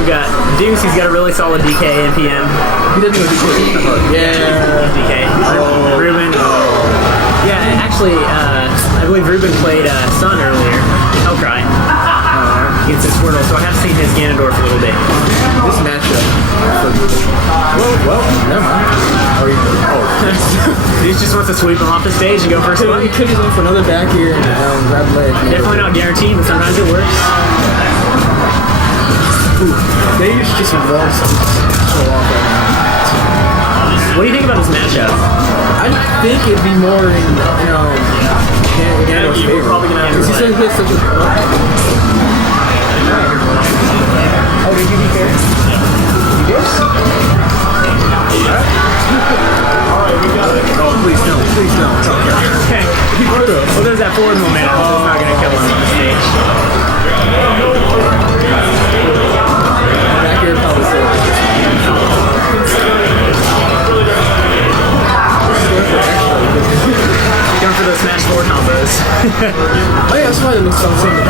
We got DeuS, he's got a really solid DK and PM. He didn't go DK. Yeah. DK. Rubim. Yeah, actually, I believe Rubim played Sun earlier. Hellcry. Against his Squirtle, so I have seen his Ganondorf a little bit. This matchup. Well, never mind. He just wants to sweep him off the stage and go for a spike. He could have gone for another back here and grab ledge. Definitely not guaranteed, but sometimes it works. Ooh, they used just walls so off right now. What do you think about this matchup? I think it'd be more in, Ganondorf's favor. Probably gonna have to he said he has such a... Oh, did you be fair? You did? Alright, we got it. Oh, please don't. Please don't. Okay. Well, there's that forward momentum. It's not going to kill him on the stage. Back here, probably still. Going for those Smash 4 combos. Oh, yeah, that's why it looks so similar.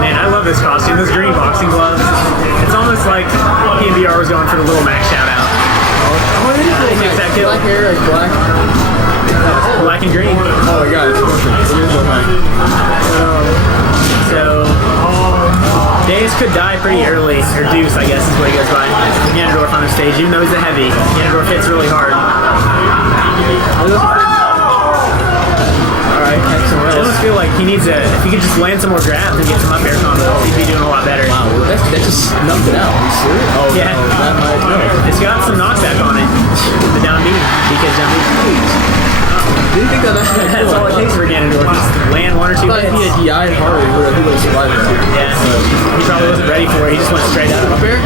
Man, I love this costume. Those green boxing gloves. It's almost like PNBR was going for the Little Mac shout out. Oh, it is Makes that kill. black hair, like black. Black and green. Oh my god, it's perfect. It is black. So, DeuS could die pretty early, or DeuS, I guess is what he goes by. Ganondorf on the stage, even though he's a heavy. Ganondorf hits really hard. Alright, excellent. I almost feel like he needs if he could just land some more grabs and get some up air combos, he'd be doing a lot better. Wow, that just snuffed it out. Are you serious? Oh, yeah. No, that might go. It's got some knockback on it. The down B, DK's down B. Do you think That's all it takes for Ganondorf. Just land one or two hits. If he had DI'd hard, he would have survived that. Yeah, he probably wasn't ready for it. He just went straight up. Up here?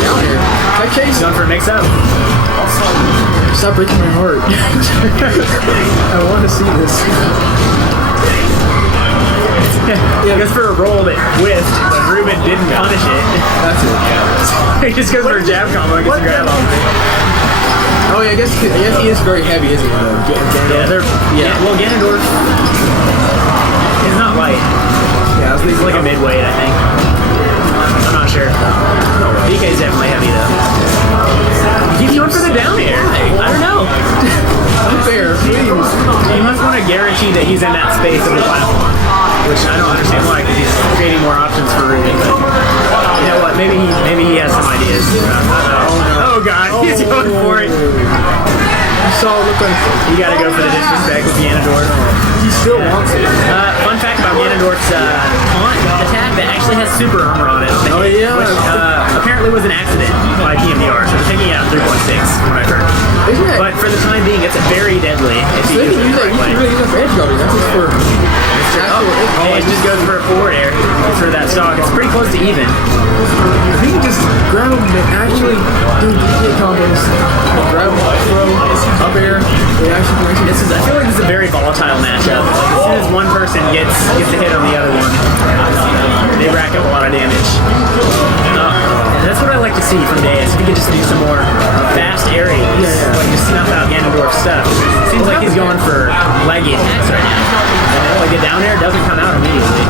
Down here. Check chase. Going for a mix-up. Stop breaking my heart. I want to see this. Yeah, goes for a roll that whiffed, but Rubim didn't punish it. That's it. He just goes for a jab combo and gets a grab off of it. Oh yeah, I guess he is very heavy, isn't he? Well, Ganondorf is not light. Yeah, He's like a midweight, I think. I'm not sure. DK's definitely heavy though. He went for the down air. I don't know. Unfair. He must want to guarantee that he's in that space of the platform, which I don't understand why, because he's creating more options for Rubim. But you know what? Maybe he has some ideas. Oh god, he's going for it. You saw it look like You gotta go for the disrespect with Ganondorf. he still wants it. Fun fact about Ganondorf's taunt attack that actually has super armor on it. Oh, yeah. Which apparently was an accident by PMDR, so they're taking it out 3.6 from what I've heard. Isn't it? But for the time being, it's very deadly if So you you use can it the right way. really use that for edge guarding. That's just for It just goes for a forward air for that stock. It's pretty close to even. If he can just grab him and actually do DK combos, grab him, throw, up air, they actually can I feel like this is a very volatile matchup. Like, as soon as one person gets a hit on the other one, they rack up a lot of damage. That's what I like to see from DeuS. If he could just do some more fast areas, like just snuff out Ganondorf's stuff. Seems like he's going for leggy attacks right now. Like a down air doesn't come out immediately.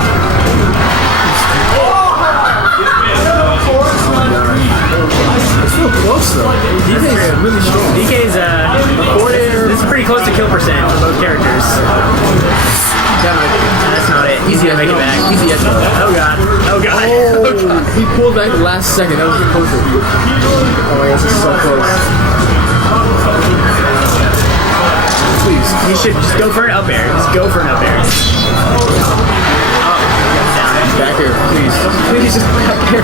It's still close though. DK's really strong. DK's forward air. This is pretty close to kill percent for both characters. That's not it. Easy to make it back. Easy edge. Oh god. Oh god. Oh, he pulled back the last second. That was perfect. Oh my gosh, this is so close. Please. You should just go for an up air. Just go for an up air. Back here, please. Please just back here.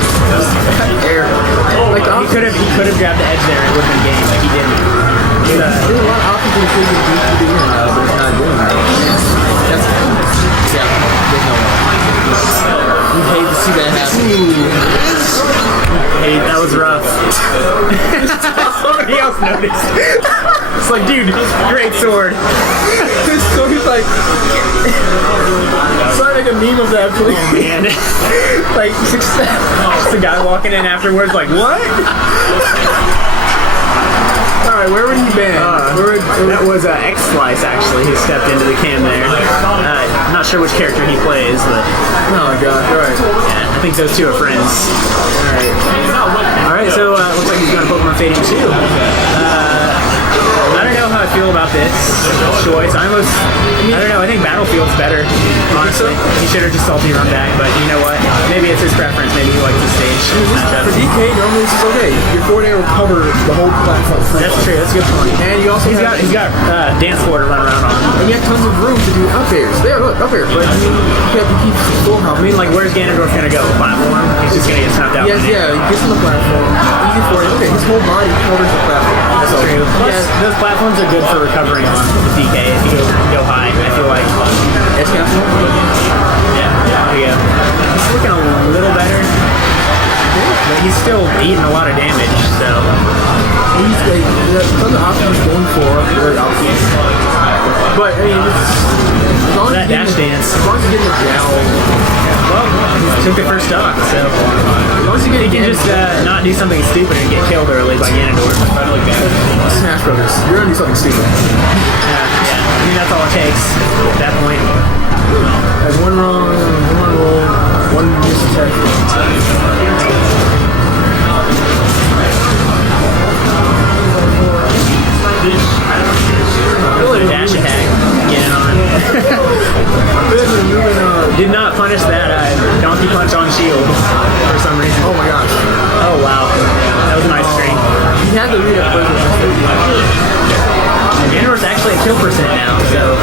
Back here. Like He could have grabbed the edge there and it would have been game. Like he didn't. there's a lot of options to do the ear now, but it's not doing that. That's there's no way. You hate to see that happen. Hey, that was rough. Somebody else noticed. It's like, dude, great sword. So he's like, sorry, like a meme of that, please. Oh man. Like, Just a guy walking in afterwards like, what? Alright, where would he been? That was X-Slice actually who stepped into the cam there. I'm not sure which character he plays, but Oh my god, alright. yeah. I think those two are friends. Alright, so looks like he's going to Pokemon Stadium 2. I don't know how I feel about this choice. I don't know, I think Battlefield's better, honestly. He should have just salty run back, but you know what? Maybe it's his preference. Maybe he likes the stage matchup. For DK, normally this is okay. Your forward air will cover the whole platform. That's true, that's a good point. And you also he's got dance floor to run around on. And you have tons of room to do up airs. There, look, up airs. But you have to keep full health. I mean, like, where's Ganondorf gonna go? Platform? He's just gonna get snapped out. Yes, yeah, he gets on the platform. Easy for him. Okay, his whole body covers the platform. That's true. Plus, those platforms are good for recovering on with DK if you go high. I feel like. Edge cancel? Yeah, there you go. He's looking a little better. But he's still eating a lot of damage, so. He's like, there's other options going for very obvious. But, I mean, as long as that dash dance. As long as you get the gel. Well, he took the first stock, so. As long as you he can just not do something stupid and get killed early by Ganondorf. Smash Brothers, you're gonna do something stupid. Yeah. I mean, that's all it takes at that point. That's one wrong, one roll, one misattack. Dash attack. Get on. Did not punish that donkey punch on shield for some reason. Oh my gosh. Oh wow. That was a nice string. He had to read it first. Ganondorf's actually at kill percent now, so.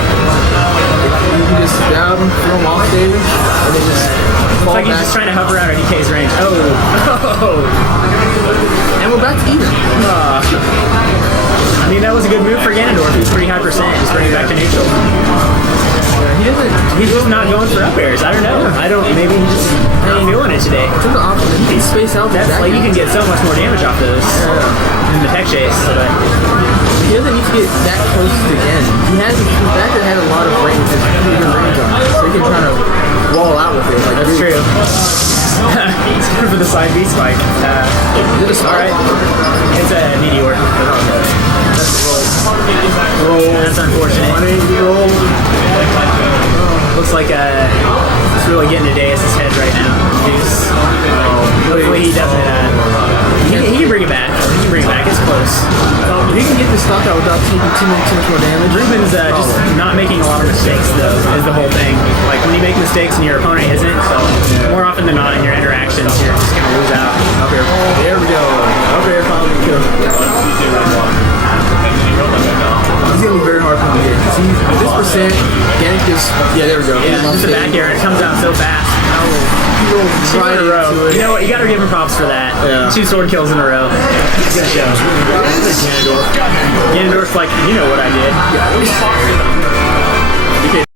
You can just stab him from off stage, and then just fall Looks like he's back. just trying to hover out of DK's range. Oh. And we're back to even. I mean, that was a good move for Ganondorf. He's pretty high percent. Just bring it back to neutral. He's just not going for up airs. I don't know. Maybe he's just not feeling it today. It's an option. He can space out That's like, you can get so much more damage off those in the tech chase. But he doesn't need to get that close to the end. He has the fact that had a lot of range, pretty good range on it, so he can try to wall out with it. Like, that's true. He's going for the side B spike. Is it a spike? Alright. It's a meteor. That's a roll. That's unfortunate. 180 roll. Looks like it's really getting to DeuS's head right now. DeuS. Hopefully he doesn't. He can bring it back. He can bring it back. It's close. If you can get this stock out without taking too much more damage. Rubim's just not making a lot of mistakes, though, is the whole thing. Like, when you make mistakes and your opponent isn't, so more often than not in your interactions, you're just going to lose out. Up here. There we go. Up here, finally kill. He's going to be very hard for him to get. See, with this percent, Ganon just, yeah, there we go. Yeah, just the back air, and it comes out so fast. Two in a row. You know what? You gotta give him props for that. Yeah. 2 sword kills in a row. Good show. Ganondorf's like, you know what I did.